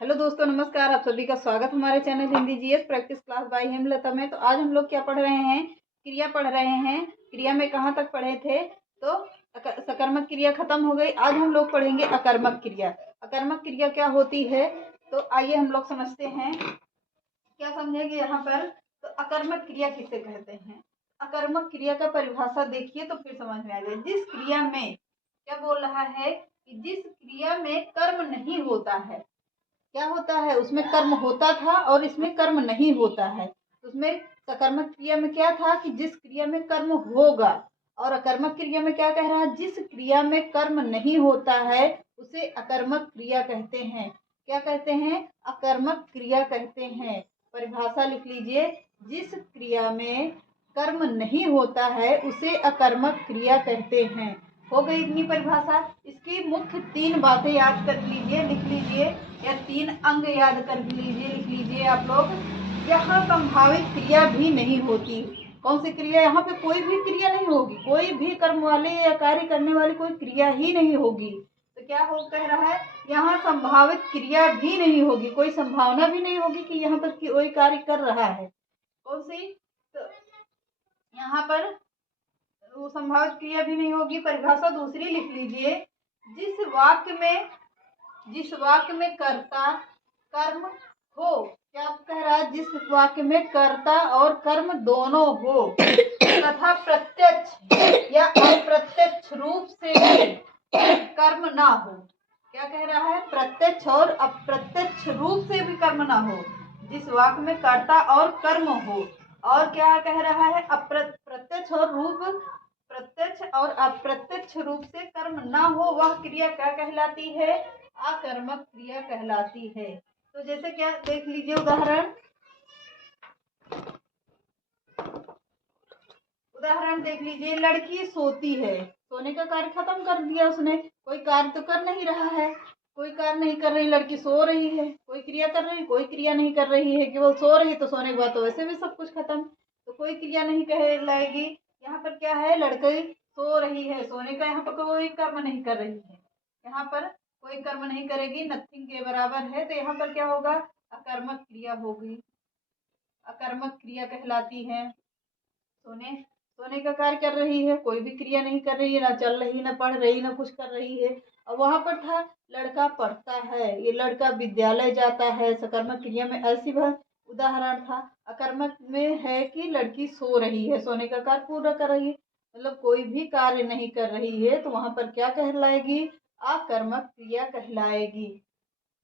Hello दोस्तों, नमस्कार। आप सभी का स्वागत हमारे channel Hindi GS practice class by Hemlata में। तो आज हम लोग क्या पढ़ रहे हैं? क्रिया पढ़ रहे हैं। क्रिया में कहाँ तक पढ़े थे? तो सकर्मक क्रिया खत्म हो गई। आज हम लोग पढ़ेंगे अकर्मक क्रिया। अकर्मक क्रिया क्या होती है? तो आइए हम लोग समझते हैं। क्या समझेंगे यहाँ पर? तो अकर्मक क्रिया किसे कहते हैं? अकर्मक क्रिया का परिभाषा देखिए तो फिर समझ में आ जाए। जिस क्रिया में क्या बोल रहा है कि जिस क्रिया में कर्म नहीं होता है, क्या होता है? उसमें कर्म होता था और इसमें कर्म नहीं होता है। उसमें सकर्मक क्रिया में क्या था कि जिस क्रिया में कर्म होगा, और अकर्मक क्रिया में क्या कह रहा है? जिस क्रिया में कर्म नहीं होता है उसे अकर्मक क्रिया कहते हैं। क्या कहते हैं? अकर्मक क्रिया कहते हैं। परिभाषा लिख लीजिए। जिस क्रिया में कर्म नहीं होता है उसे अकर्मक क्रिया कहते हैं। हो गई इतनी परिभाषा। इसकी मुख्य 3 बातें याद कर लीजिए, लिख लीजिए, या 3 अंग याद कर लीजिए, लिख लीजिए आप लोग। यहाँ संभावित क्रिया भी नहीं होती। कौन सी क्रिया? यहाँ पे कोई भी क्रिया नहीं होगी, कोई भी कर्म वाले या कार्य करने वाली कोई क्रिया ही नहीं होगी। तो क्या हो कह रहा है? यहाँ संभावित क्रिया भी नहीं होगी, कोई संभावना भी नहीं होगी कि यहाँ पर कोई कार्य कर रहा है। कौन सी? तो यहाँ पर वो संभावित क्रिया भी नहीं होगी। परिभाषा दूसरी लिख लीजिए। जिस वाक्य में कर्ता कर्म हो, क्या कह रहा है? जिस वाक्य में कर्ता और कर्म दोनों हो तथा प्रत्यक्ष या अप्रत्यक्ष रूप से भी कर्म ना हो। क्या कह रहा है? प्रत्यक्ष और अप्रत्यक्ष रूप से भी कर्म ना हो। जिस वाक्य में कर्ता और कर्म हो, और क्या कह रहा है? प्रत्यक्ष और अप्रत्यक्ष रूप से कर्म ना हो, वह क्रिया क्या कहलाती है? अकर्मक क्रिया कहलाती है। तो जैसे क्या देख लीजिए उदाहरण देख लीजिए। लड़की सोती है, सोने का कार्य खत्म कर दिया उसने। कोई कार्य तो कर नहीं रहा है, कोई कार्य नहीं कर रही, लड़की सो रही है। कोई क्रिया कर रही? कोई क्रिया नहीं कर रही है, केवल सो रही। तो सोने के बाद तो वैसे भी सब कुछ खत्म, तो कोई क्रिया नहीं कहलाएगी। यहाँ पर क्या है? लड़की सो रही है, सोने का यहाँ पर कोई कर्म नहीं कर रही है। यहाँ पर कोई कर्म नहीं करेगी, नथिंग के बराबर है। तो यहाँ पर क्या होगा? अकर्मक क्रिया होगी, अकर्मक क्रिया कहलाती है। सोने का कार्य कर रही है, कोई भी क्रिया नहीं कर रही है, ना चल रही, ना पढ़ रही, ना कुछ कर रही है। और वहां पर था लड़का पढ़ता है, ये लड़का विद्यालय जाता है। सकर्मक क्रिया में ऐसी उदाहरण था। अकर्मक में है कि लड़की सो रही है, सोने का कार्य पूरा कर रही है, मतलब कोई भी कार्य नहीं कर रही है। तो वहां पर क्या कहलाएगी? अकर्मक क्रिया कहलाएगी।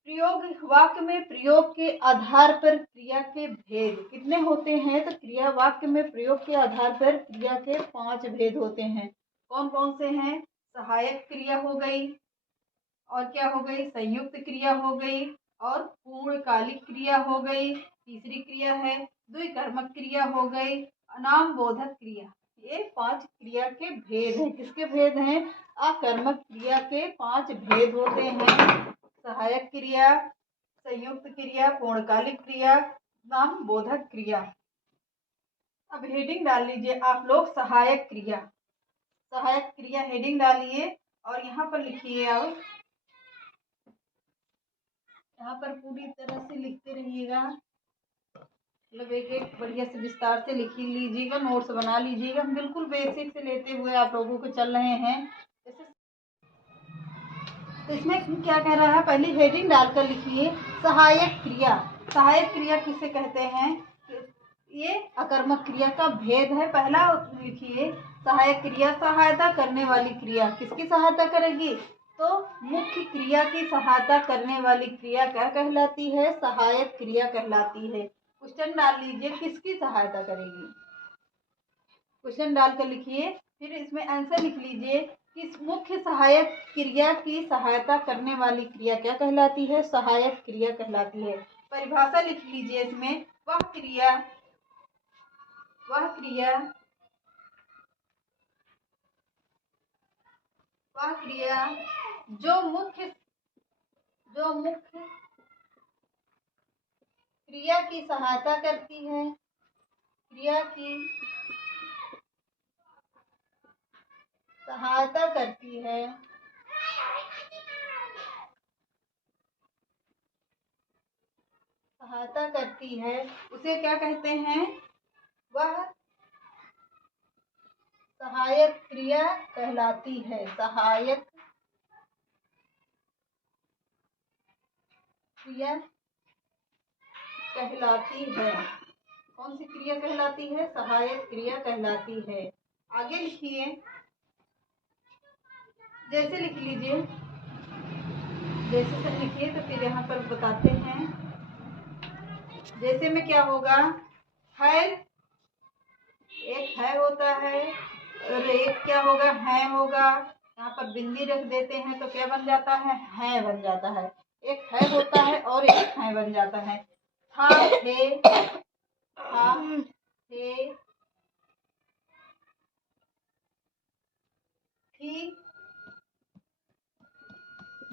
प्रयोग वाक्य में प्रयोग के आधार पर क्रिया के भेद कितने होते हैं? तो क्रिया वाक्य में प्रयोग के आधार पर क्रिया के 5 भेद होते हैं। कौन कौन से हैं? सहायक क्रिया हो गई, और क्या हो गई? संयुक्त क्रिया हो गई, और पूर्णकालिक क्रिया हो गई। तीसरी क्रिया है द्विकर्मक क्रिया हो गई, अनाम बोधक क्रिया। ये 5 क्रिया के भेद हैं। किसके भेद हैं? अकर्मक क्रिया के 5 भेद होते हैं। सहायक क्रिया, संयुक्त क्रिया, पूर्णकालिक क्रिया, नाम बोधक क्रिया। अब हेडिंग डाल लीजिए आप लोग, सहायक क्रिया। सहायक क्रिया हेडिंग डालिए और यहाँ पर लिखिए। अब यहाँ पर पूरी तरह से लिखते रहिएगा, मतलब एक एक बढ़िया से विस्तार से लिख लीजिएगा, नोट्स बना लीजिएगा। हम बिल्कुल बेसिक से लेते हुए आप लोगों को चल रहे हैं। जैसे तो इसमें क्या कह रहा है? पहले हेडिंग डालकर लिखिए सहायक क्रिया। सहायक क्रिया किसे कहते हैं? ये अकर्मक क्रिया का भेद है। पहला लिखिए सहायक क्रिया, सहायता करने वाली क्रिया। किसकी सहायता करेगी? तो मुख्य क्रिया की सहायता करने वाली क्रिया क्या कहलाती है? सहायक क्रिया कहलाती है। क्वेश्चन डाल लीजिए, किसकी सहायता करेगी? क्वेश्चन डालकर लिखिए, फिर इसमें आंसर लिख लीजिए कि मुख्य सहायक क्रिया की सहायता करने वाली क्रिया क्या कहलाती है? सहायक क्रिया कहलाती है। परिभाषा लिख लीजिए इसमें। वह क्रिया वह क्रिया वह क्रिया जो मुख्य क्रिया की सहायता करती है, क्रिया की सहायता करती है, सहायता करती है उसे क्या कहते हैं? वह सहायक क्रिया कहलाती है। सहायक क्रिया कहलाती है। कौन सी क्रिया कहलाती है? सहायक क्रिया कहलाती है। आगे लिखिए, जैसे लिख लीजिए, जैसे से लिखिए तो फिर यहाँ पर बताते हैं। जैसे में क्या होगा? है, एक है होता है और एक क्या होगा? है होगा। यहाँ पर बिंदी रख देते हैं तो क्या बन जाता है बन जाता है। एक है होता है और एक है बन जाता है। था, थे, था, थे, थी,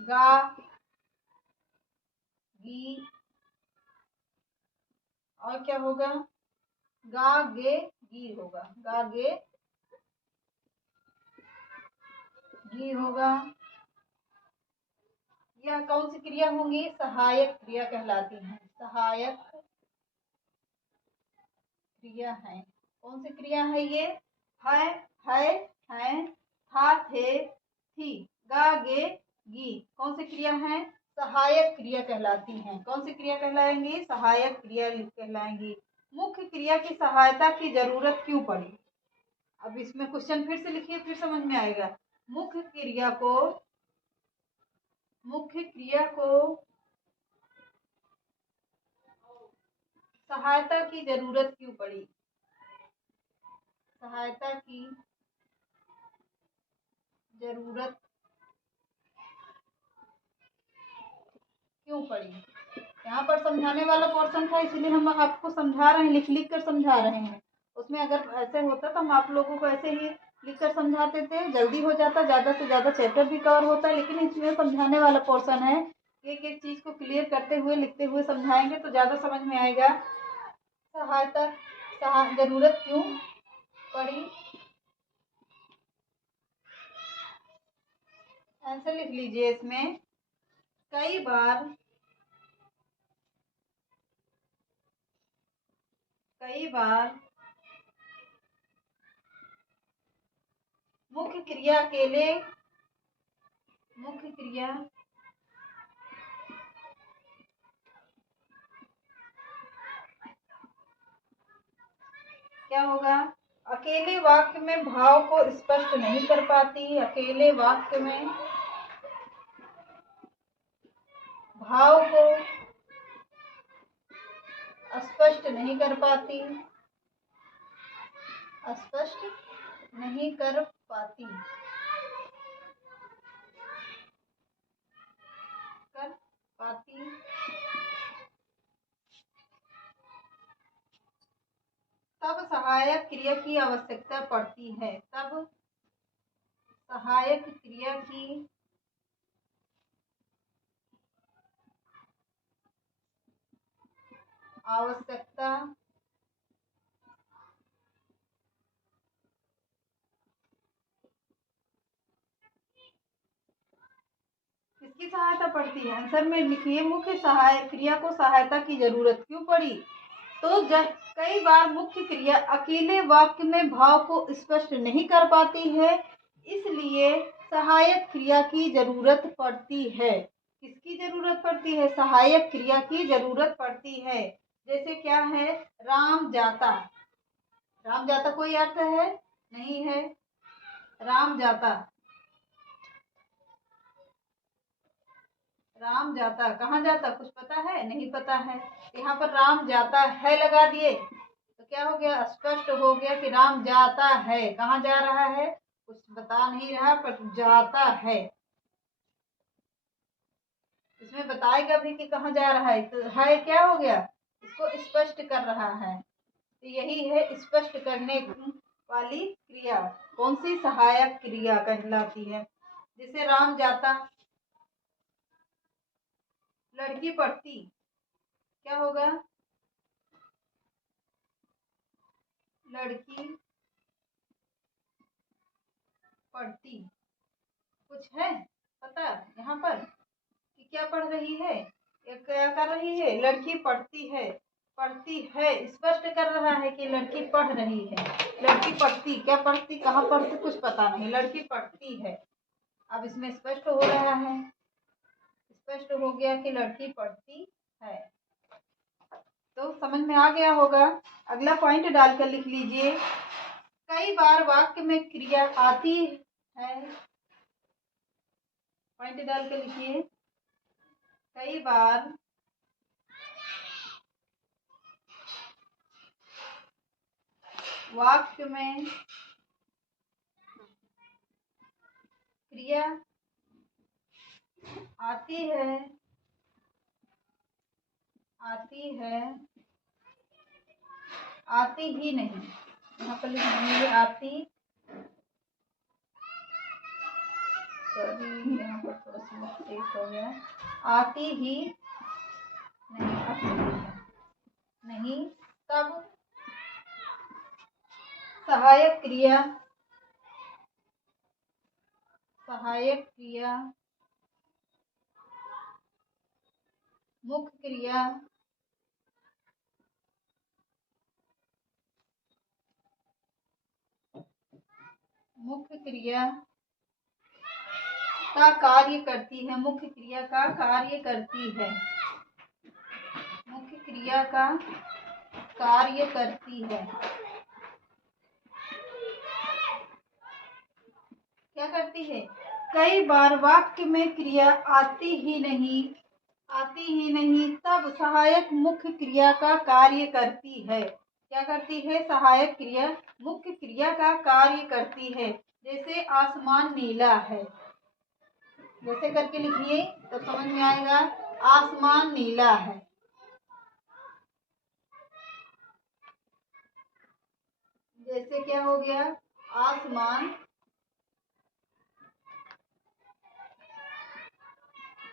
गा, गी, और क्या होगा? गा, गे, गी होगा। गा, गे, गी होगा। यह कौन सी क्रिया होंगी? सहायक क्रिया कहलाती है। सहायक क्रिया है। कौन सी क्रिया है ये? है, था, थे, थी, गा, गे, गी। कौन सी क्रिया है? सहायक क्रिया कहलाती हैं। कौन सी क्रिया कहलाएंगी? सहायक क्रिया कहलाएंगी। मुख्य क्रिया की सहायता की जरूरत क्यों पड़ी? अब इसमें क्वेश्चन फिर से लिखिए, फिर समझ में आएगा। मुख्य क्रिया को सहायता की जरूरत क्यों पड़ी? सहायता की जरूरत क्यों पड़ी? यहाँ पर समझाने वाला पोर्शन था, इसलिए हम आपको समझा रहे हैं, लिख कर समझा रहे हैं। उसमें अगर ऐसे होता तो हम आप लोगों को ऐसे ही लिख कर समझाते थे, जल्दी हो जाता, ज़्यादा से ज़्यादा चैप्टर भी कवर होता है। लेकिन इसमें समझाने वाला पोर्शन है, एक एक चीज़ को क्लियर करते हुए लिखते हुए समझाएंगे तो ज़्यादा समझ में आएगा। सहायता जरूरत क्यों पड़ी? आंसर लिख लीजिए इसमें। कई बार मुख्य क्रिया क्या होगा? अकेले वाक्य में भाव को स्पष्ट नहीं कर पाती। अकेले वाक्य में भाव को स्पष्ट नहीं कर पाती। तब सहायक क्रिया की आवश्यकता पड़ती है। तब सहायक क्रिया की आवश्यकता किसकी सहायता पड़ती है? आंसर में लिखिए, मुख्य सहायक क्रिया को सहायता की जरूरत क्यों पड़ी? तो जब कई बार मुख्य क्रिया अकेले वाक्य में भाव को स्पष्ट नहीं कर पाती है, इसलिए सहायक क्रिया की जरूरत पड़ती है। किसकी जरूरत पड़ती है? सहायक क्रिया की जरूरत पड़ती है। जैसे क्या है? राम जाता। राम जाता कोई अर्थ है? नहीं है। राम जाता, राम जाता कहाँ जाता? कुछ पता है? नहीं पता है। यहाँ पर राम जाता है लगा दिए तो क्या हो गया? स्पष्ट हो गया कि राम जाता है। कहाँ जा रहा है? कुछ बता नहीं रहा, पर जाता है। इसमें बताएगा भी कि कहाँ जा रहा है, तो है क्या हो गया? इसको स्पष्ट कर रहा है। तो यही है स्पष्ट करने वाली क्रिया। कौन सी? सहायक क्रिया कहलाती है। जैसे राम जाता, लड़की पढ़ती, क्या होगा? लड़की पढ़ती। कुछ है पता यहाँ पर कि क्या पढ़ रही है? क्या कर रही है? लड़की पढ़ती है, पढ़ती है स्पष्ट कर रहा है कि लड़की पढ़ रही है। लड़की पढ़ती, क्या पढ़ती, कहाँ पढ़ती, कुछ पता नहीं, लड़की पढ़ती है। अब इसमें स्पष्ट हो रहा है, स्पष्ट हो गया कि लड़की पढ़ती है। तो समझ में आ गया होगा। अगला पॉइंट डालकर लिख लीजिए। कई बार वाक्य में क्रिया आती है, पॉइंट डालकर लिखिए। कई बार वाक्य में क्रिया आती है, आती है, आती ही नहीं, यहाँ पर लिखेंगे आती, सॉरी यहाँ पर थोड़ा सा मिस्टेक हो गया, आती ही नहीं, तब सहायक क्रिया, सहायक क्रिया, मुख्य क्रिया, मुख्य क्रिया का कार्य करती है, मुख्य क्रिया का कार्य करती है, मुख्य क्रिया का कार्य करती है। क्या करती है? कई बार वाक्य में क्रिया आती ही नहीं, आती ही नहीं, तब सहायक मुख्य क्रिया का कार्य करती है। क्या करती है? सहायक क्रिया मुख्य क्रिया का कार्य करती है। जैसे आसमान नीला है, जैसे करके लिखिए तो समझ में आएगा। आसमान नीला है, जैसे क्या हो गया? आसमान,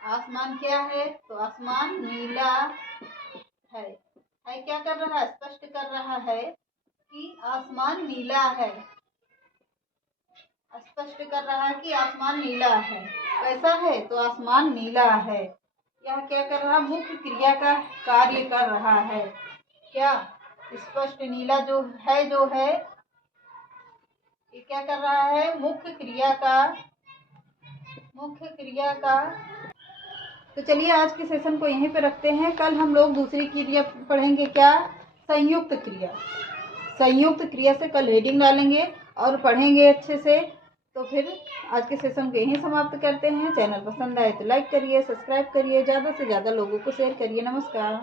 आसमान क्या है? तो आसमान नीला है। क्या कर रहा है? स्पष्ट कर रहा है कि आसमान नीला है, स्पष्ट कर रहा है कि आसमान नीला है। कैसा है? तो आसमान नीला है। यह क्या कर रहा है? मुख्य क्रिया का कार्य कर रहा है। क्या? स्पष्ट नीला जो है ये क्या कर रहा है? मुख्य क्रिया का, मुख्य क्रिया का। तो चलिए आज के सेशन को यहीं पे रखते हैं। कल हम लोग दूसरी क्रिया पढ़ेंगे। क्या? संयुक्त क्रिया। संयुक्त क्रिया से कल हेडिंग डालेंगे और पढ़ेंगे अच्छे से। तो फिर आज के सेशन को यहीं समाप्त करते हैं। चैनल पसंद आए तो लाइक करिए, सब्सक्राइब करिए, ज़्यादा से ज़्यादा लोगों को शेयर करिए। नमस्कार।